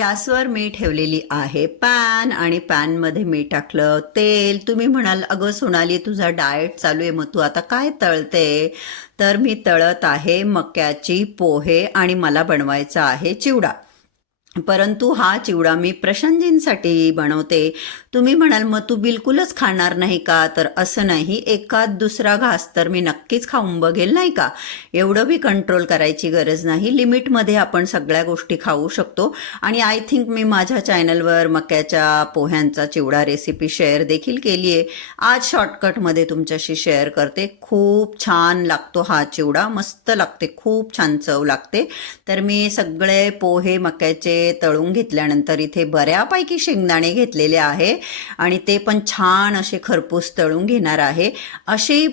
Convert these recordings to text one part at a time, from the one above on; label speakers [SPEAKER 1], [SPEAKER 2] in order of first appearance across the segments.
[SPEAKER 1] गॅसवर मी ठेवलेली आहे पॅन आणि पॅनमध्ये मी टाकलं तेल. तुम्ही म्हणाल अगं सोनाली तुझा डाएट चालू आहे मग तू आता काय तळते? तर मी तळत आहे मक्याची पोहे आणि मला बनवायचा आहे चिवडा. परंतु हा चिवडा मी प्रशंजींसाठी बनवते. तुम्ही म्हणाल मग तू बिलकुलच खाणार नाही का? तर असं नाही एकाद दुसरा घास तर मी नक्कीच खाऊन बघेल नाही का? एवढं बी कंट्रोल करायची गरज नाही. लिमिटमध्ये आपण सगळ्या गोष्टी खाऊ शकतो. आणि आय थिंक मी माझ्या चॅनलवर मक्याच्या पोह्यांचा चिवडा रेसिपी शेअर देखील केली आहे आज शॉर्टकटमध्ये तुमच्याशी शेअर करते. खूप छान लागतो हा चिवडा. मस्त लागते. खूप छान चव लागते. तर मी सगळे पोहे मक्याचे तळून घेतल्यानंतर इथे बऱ्यापैकी शेंगदाणे घेतलेले आहे आणि ते पण छान असे खरपूस तळून घेणार आहे. असे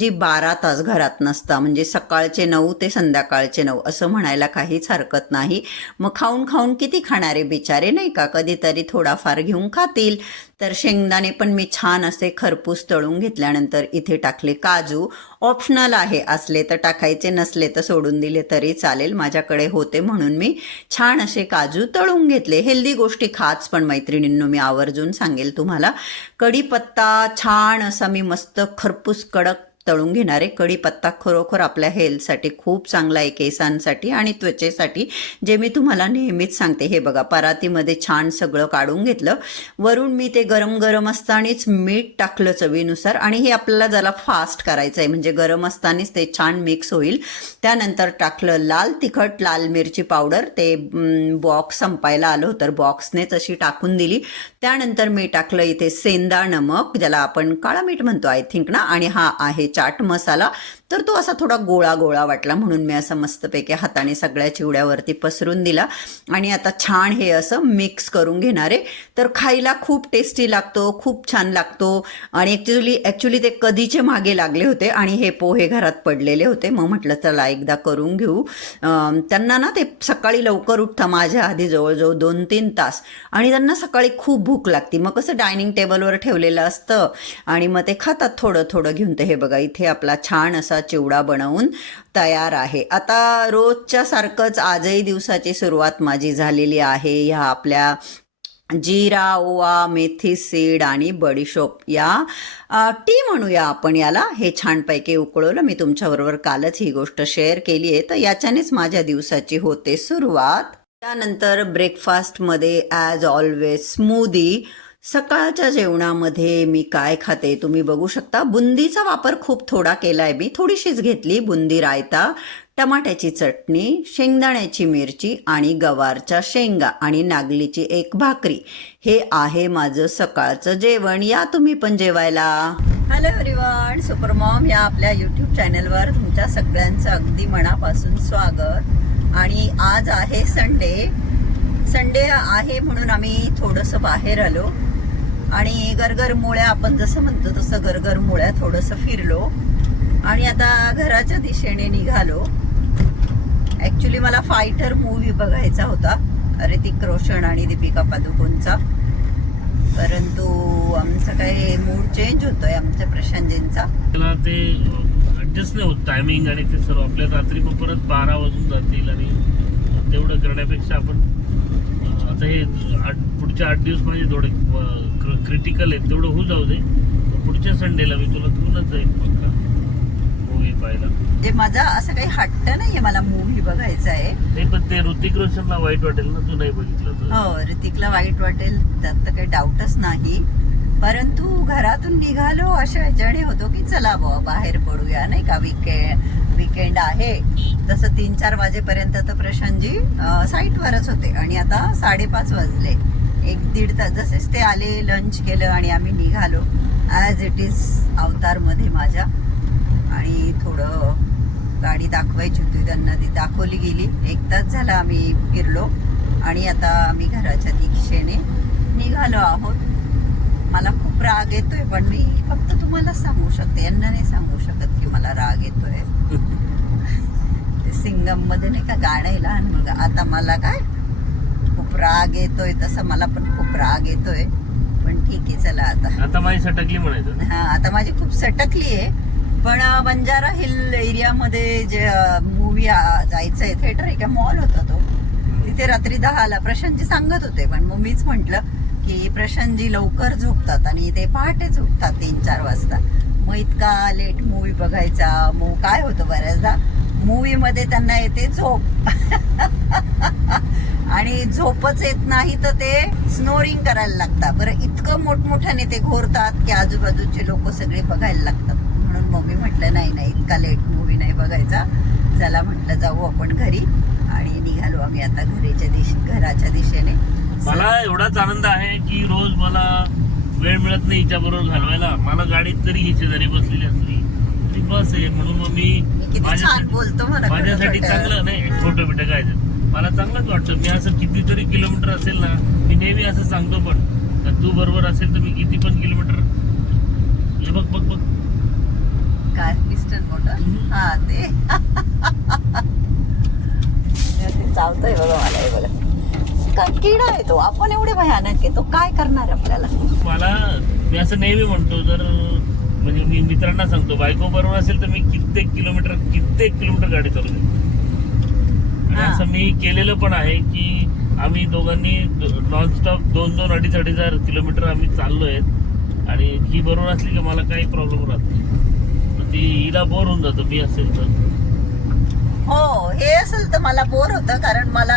[SPEAKER 1] जी बारा तास घरात नसता म्हणजे सकाळचे नऊ ते संध्याकाळचे नऊ असं म्हणायला काहीच हरकत नाही. मग खाऊन खाऊन किती खाणारे बिचारे नाही का? कधीतरी थोडाफार घेऊन खातील. तर शेंगदाणे पण मी छान असे खरपूस तळून घेतल्यानंतर इथे टाकले काजू. ऑप्शनल आहे असले तर टाकायचे नसले तर सोडून दिले तरी चालेल. माझ्याकडे होते म्हणून मी छान असे काजू तळून घेतले. हेल्दी गोष्टी खाच पण मैत्रिणींनो मी आवर्जून सांगेल तुम्हाला. कढीपत्ता छान असा मी मस्त खरपूस कडक तळून घेणारे कढीपत्ता खरोखर आपल्या हेल्थसाठी खूप चांगला आहे केसांसाठी आणि त्वचेसाठी. जे मी तुम्हाला नेहमीच सांगते हे बघा परातीमध्ये छान सगळं काढून घेतलं. वरून मी ते गरम गरम असतानाच मीठ टाकलं चवीनुसार आणि हे आपल्याला जरा फास्ट करायचं आहे म्हणजे गरम असतानाच ते छान मिक्स होईल. त्यानंतर टाकलं लाल तिखट लाल मिरची पावडर. ते बॉक्स संपायला आलं तर बॉक्सनेच अशी टाकून दिली. त्यानंतर मी टाकलं इथे सेंदा नमक ज्याला आपण काळा मीठ म्हणतो आय थिंक ना आणि हा आहे चाट मसाला तर तो असा थोडा गोळा गोळा वाटला म्हणून मी असं मस्तपैकी हाताने सगळ्या चिवड्यावरती पसरून दिला. आणि आता छान हे असं मिक्स करून घेणारे तर खायला खूप टेस्टी लागतो खूप छान लागतो. आणि ॲक्च्युली ॲक्च्युली ते कधीचे मागे लागले होते आणि हे पोहे घरात पडलेले होते. मग म्हटलं चला एकदा करून घेऊ. त्यांना ना ते सकाळी लवकर उठता माझ्या आधी जवळजवळ दोन तीन तास. आणि त्यांना सकाळी खूप भूक लागते. मग कसं डायनिंग टेबलवर ठेवलेलं असतं. आणि मग ते खातात थोडं थोडं घेऊन. ते हे बघा इथे आपला छान असा चिवडा बनवून तयार आहे. आता रोजच्या सारखंच आजही दिवसाची सुरुवात माझी झालेली आहे. ह्या आपल्या जिरा ओवा मेथी सीड आणि बडीशोप या टी म्हणूया आपण याला. हे छानपैकी उकळवलं. मी तुमच्याबरोबर कालच ही गोष्ट शेअर केली आहे. तर याच्यानेच माझ्या दिवसाची होते सुरुवात. त्यानंतर ब्रेकफास्टमध्ये ॲज ऑलवेज स्मूदी सकाळच्या जेवणामध्ये मी काय खाते तुम्ही बघू शकता. बुंदीचा वापर खूप थोडा केला आहे मी. थोडीशीच घेतली. बुंदी रायता टमाट्याची चटणी शेंगदाण्याची मिरची आणि गवारच्या शेंगा आणि नागलीची एक भाकरी. हे आहे माझं सकाळचं जेवण. या तुम्ही पण जेवायला. हॅलो एव्हरीवन सुपरमॉम या आपल्या यूट्यूब चॅनलवर तुमच्या सगळ्यांचं अगदी मनापासून स्वागत. आणि आज आहे संडे संडे आहे म्हणून आम्ही थोडंसं बाहेर आलो. आणि गरगरमुळ्या आपण जसं म्हणतो तसं गरगरमुळ्या थोडंसं फिरलो. आणि आता घराच्या दिशेने निघालो. ऍक्च्युली मला फायटर मूवी बघायचा होता. ऋतिक रोशन आणि दीपिका पादुकोणचा. परंतु आमचा काही मूड चेंज होतोय आमच्या प्रशांतजींचा
[SPEAKER 2] त्याला ते ऍडजस्ट नाही होत टायमिंग आणि ते सर्व. आपल्या रात्री मग परत बारा वाजून जातील आणि तेवढं करण्यापेक्षा आपण आता हे आठ पुढचे आठ दिवस माझे थोडे क्रिटिकल आहेत तेवढं होऊ जाऊ दे. पुढच्या संडेला मी तुला घेऊनच जाईल पक्का. मूवी पाहायला.
[SPEAKER 1] म्हणजे माझा असं काही हट्ट नाहीये मला मूवी बघायचा आहे.
[SPEAKER 2] नाही पण ते ऋतिक रोशनला वाईट वाटेल ना तू नाही बघितलं तर.
[SPEAKER 1] हो ऋतिकला वाईट वाटेल त्यात तर काही डाऊटच नाही. परंतु घरातून निघालो अशा ह्याच्याने होतो की चला बाहेर पडूया नाही का? विकेंड विकेंड आहे. तसं तीन चार वाजेपर्यंत तर प्रशांतजी साईटवरच होते. आणि आता साडेपाच वाजले. एक दीड तास जसेच ते आले लंच केलं आणि आम्ही निघालो. ॲज इट इज अवतारमध्ये माझ्या. आणि थोडं गाडी दाखवायची होती त्यांना ती दाखवली गेली. एक तास झाला आम्ही फिरलो. आणि आता आम्ही घराच्या दीक्षेने निघालो आहोत. मला खूप राग येतोय पण मी फक्त तुम्हाला सांगू शकते. यांना नाही सांगू शकत की मला राग येतोय. सिंगममध्ये नाही का गाणं आहे लहान मुलगा आता मला काय? खूप राग येतोय तसं मला पण खूप राग येतोय. पण ठीक आहे चला आता.
[SPEAKER 2] आता माझी सटकली म्हणायचं.
[SPEAKER 1] हा आता माझी खूप सटकली आहे. पण बंजारा हिल एरियामध्ये जे मूवी जायचंय थिएटर आहे का? मॉल होता तो. इथे रात्री दहाला प्रशांतजी सांगत होते. पण मग मीच म्हंटल की प्रशांतजी लवकर झोपतात आणि ते पहाटे झोपतात तीन चार वाजता. मग इतका लेट मूवी बघायचा. मग काय होतं बऱ्याचदा? मूवी मध्ये त्यांना येते झोप. आणि झोपच येत नाही तर ते स्नोरिंग करायला लागतात. बरं इतकं मोठमोठ्याने ते घोरतात की आजूबाजूचे लोक सगळे बघायला लागतात. म्हणून मम्मी म्हटलं नाही नाही इतका लेट मूवी नाही बघायचा. चला म्हटलं जाऊ आपण घरी आणि निघालो आम्ही आता घरीच्या दिशे घराच्या दिशेने.
[SPEAKER 2] मला एवढाच आनंद आहे की रोज मला वेळ मिळत नाही हिच्याबरोबर घालवायला. मला गाडीत तरी ही शेजारी बसलेली असली. ती बस आहे. म्हणून मग
[SPEAKER 1] मी किती छान
[SPEAKER 2] माझ्यासाठी
[SPEAKER 1] बोलतो मला
[SPEAKER 2] माझ्यासाठी
[SPEAKER 1] कळतं.
[SPEAKER 2] चांगलं नाही छोटं बिटं काय. मला चांगलंच वाटतं. मी असं कितीतरी किलोमीटर असेल ना मी नेहमी असं सांगतो पण. तू बरोबर असेल तर मी किती पण किलोमीटर हे बघ बघ बघ.
[SPEAKER 1] काय? पिस्टन मोटर हा ते. ते चावतोय बघा मला हे बघा. काय किडा आहे तो? आपण एवढे भयानक आहे. तो काय करणार आपल्याला?
[SPEAKER 2] मला मी असं नेहमी म्हणतो जर म्हणजे मी मित्रांना सांगतो बायको बरोबर असेल तर मी कित्येक किलोमीटर कित्येक किलोमीटर गाडी चालू आणि. असं मी केलेलं पण आहे की आम्ही दोघांनी नॉनस्टॉप दोन दोन अडीच अडीच हजार किलोमीटर आम्ही चाललोय. आणि ही बरोबर असली की मला काही प्रॉब्लेम राहत नाही. ती हिला बोर होऊन जातो मी असेल तर.
[SPEAKER 1] हो हे असेल तर मला बोर होतं कारण मला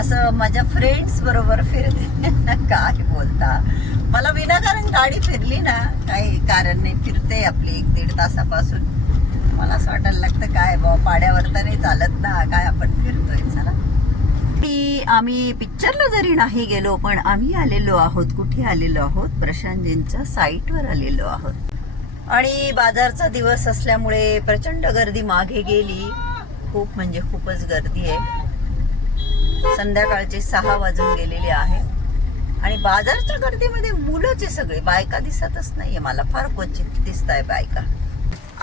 [SPEAKER 1] असं माझ्या फ्रेंड्स बरोबर फिरते काय बोलता. गाडी फिरली ना काही कारण नाही फिरते आपली एक दीड तासापासून. मला असं वाटायला लागतं काय बा पाड्यावर तर नाही चालत ना काय आपण फिरतोय चला. की आम्ही पिक्चरला जरी नाही गेलो पण आम्ही आलेलो आहोत कुठे आलेलो आहोत? प्रशांतजींच्या साईटवर आलेलो आहोत. आणि बाजारचा दिवस असल्यामुळे प्रचंड गर्दी मागे गेली. खूप म्हणजे खूपच गर्दी आहे. संध्याकाळचे सहा वाजून गेलेले आहे. आणि बाजारच्या गर्दीमध्ये मुलंच आहे सगळे. बायका दिसतच नाहीये मला. फार क्वचित दिसत आहे बायका.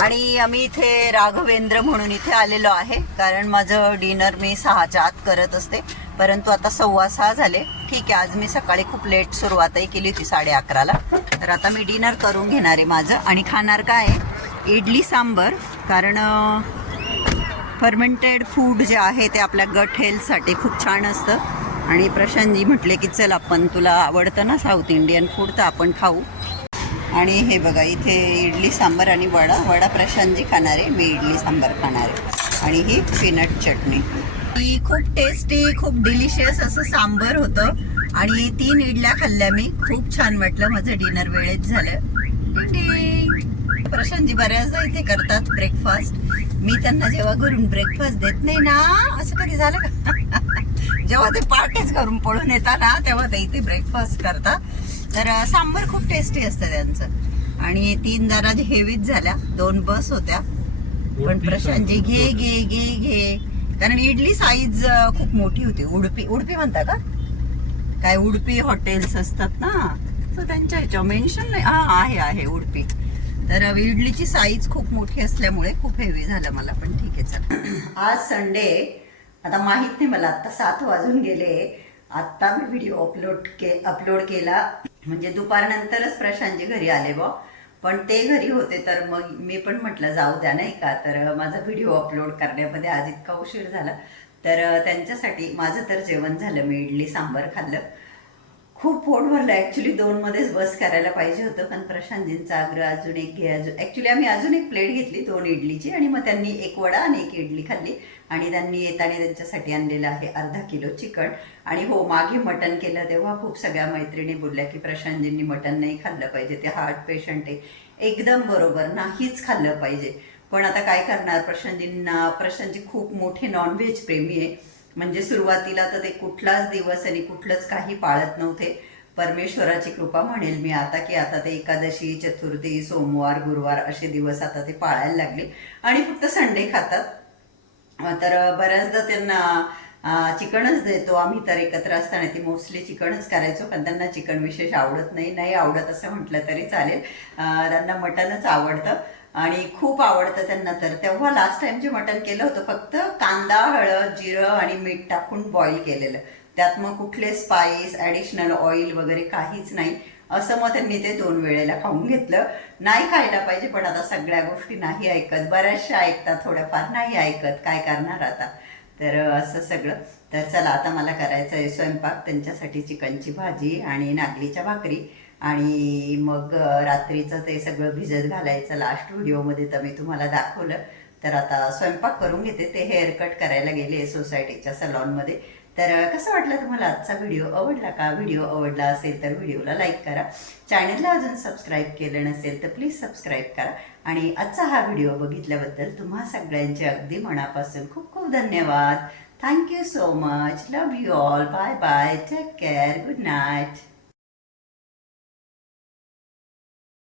[SPEAKER 1] आणि आम्ही इथे राघवेंद्र म्हणून इथे आलेलो आहे. कारण माझं डिनर मी सहाच्या आत करत असते. परंतु आता सव्वा सहा झाले. ठीक आहे आज मी सकाळी खूप लेट सुरुवातही केली होती साडे अकराला. तर आता मी डिनर करून घेणार आहे माझं. आणि खाणार काय? आहे इडली सांबर. कारण फर्मेंटेड फूड जे आहे ते आपल्या गट हेल्थसाठी खूप छान असतं. आणि प्रशांतजी म्हटले की चल आपण तुला आवडतं ना साऊथ इंडियन फूड तर आपण खाऊ. आणि हे बघा इथे इडली सांबर आणि वडा. वडा प्रशांतजी खाणार आहे मी इडली सांबर खाणार. आहे आणि ही पीनट चटणी. ही खूप टेस्टी खूप डिलिशियस असं सांबर होतं. आणि तीन इडल्या खाल्ल्या मी. खूप छान वाटलं. माझं डिनर वेळेत झालं. प्रशांतजी बऱ्याचदा इथे करतात ब्रेकफास्ट मी त्यांना जेव्हा घरून ब्रेकफास्ट देत नाही ना असं कधी झालं का? जेव्हा ते पार्टीच करून पळून येतात ना तेव्हा ते इथे ब्रेकफास्ट करतात. तर सांबर खूप टेस्टी असतं त्यांचं. आणि तीन जरा हेवीच झाल्या दोन बस होत्या. पण प्रशांतजी घे घे घे घे. कारण इडली साईज खूप मोठी होती. उडपी उडपी म्हणता का? काय उडपी हॉटेल्स असतात ना? तर त्यांच्या ह्याच्यावर मेन्शन नाही. हा आहे आहे उडपी. तर इडलीची साईज खूप मोठी असल्यामुळे खूप हेवी झालं मला पण ठीक आहे चल. आज संडे आता माहीत नाही मला आता सात वाजून गेले. आत्ता मी व्हिडिओ अपलोड के अपलोड केला. म्हणजे दुपारनंतरच प्रशांतजी घरी आले बा. पण ते घरी होते तर मग मी पण म्हटलं जाऊ द्या नाही का? तर माझा व्हिडिओ अपलोड करण्यामध्ये आज इतका उशीर झाला. तर त्यांच्यासाठी माझं तर जेवण झालं मी इडली सांबर खाल्लं. खूप पोट भरलं. ऍक्च्युली दोन मध्येच बस करायला पाहिजे होतं पण प्रशांतजींचा आग्रह अजून एक घे अजून ऍक्च्युली आम्ही अजून एक प्लेट घेतली दोन इडलीची आणि मग त्यांनी एक वडा आणि एक इडली खाल्ली. आणि त्यांनी येताना त्यांच्यासाठी आणलेलं आहे अर्धा किलो चिकन. आणि हो मागे मटण केलं तेव्हा खूप सगळ्या मैत्रिणी बोलल्या की प्रशांतजींनी मटण नाही खाल्लं पाहिजे ते हार्ट पेशंट आहे. एकदम बरोबर नाहीच खाल्लं पाहिजे. पण आता काय करणार? प्रशांतजींना प्रशांतजी खूप मोठे नॉनव्हेज प्रेमी आहे. म्हणजे सुरुवातीला तर ते कुठलाच दिवस आणि कुठलंच काही पाळत नव्हते. परमेश्वराची कृपा म्हणेल मी आता की आता ते एकादशी चतुर्थी सोमवार गुरुवार असे दिवस आता ते पाळायला लागले. आणि फक्त संडे खातात. तर बऱ्याचदा त्यांना चिकनच देतो आम्ही तर एकत्र असताना. ती मोस्टली चिकनच करायचो पण त्यांना चिकन विशेष आवडत नाही. नाही आवडत असं म्हटलं तरी चालेल. त्यांना मटनच आवडतं. आणि खूप आवडतं त्यांना. तर तेव्हा लास्ट टाइम जे मटण केलं होतं फक्त कांदा हळद जिरं आणि मीठ टाकून बॉईल केलेलं. त्यात मग कुठले स्पाइस ॲडिशनल ऑइल वगैरे काहीच नाही असं मग त्यांनी ते दोन वेळेला खाऊन घेतलं. नाही खायला पाहिजे पण आता सगळ्या गोष्टी नाही ऐकत. बऱ्याचशा ऐकतात थोड्याफार नाही ऐकत. काय करणार आता? तर असं सगळं. तर चला आता मला करायचं आहे स्वयंपाक त्यांच्यासाठी चिकनची भाजी आणि नागलीच्या भाकरी. आणि मग रात्रीचं ते सगळं भिजत घालायचं. लास्ट व्हिडिओमध्ये तर मी तुम्हाला दाखवलं. तर आता स्वयंपाक करून घेते. ते हेअर कट करायला गेले सोसायटीच्या सलॉनमध्ये. तर कसं वाटलं तुम्हाला आजचा व्हिडिओ? आवडला का? व्हिडिओ आवडला असेल तर व्हिडिओला लाईक करा. चॅनलला अजून सबस्क्राईब केलं नसेल तर प्लीज सबस्क्राईब करा. आणि आजचा हा व्हिडिओ बघितल्याबद्दल तुम्हा सगळ्यांचे अगदी मनापासून खूप खूप धन्यवाद. Thank you so much love you all bye bye take care good night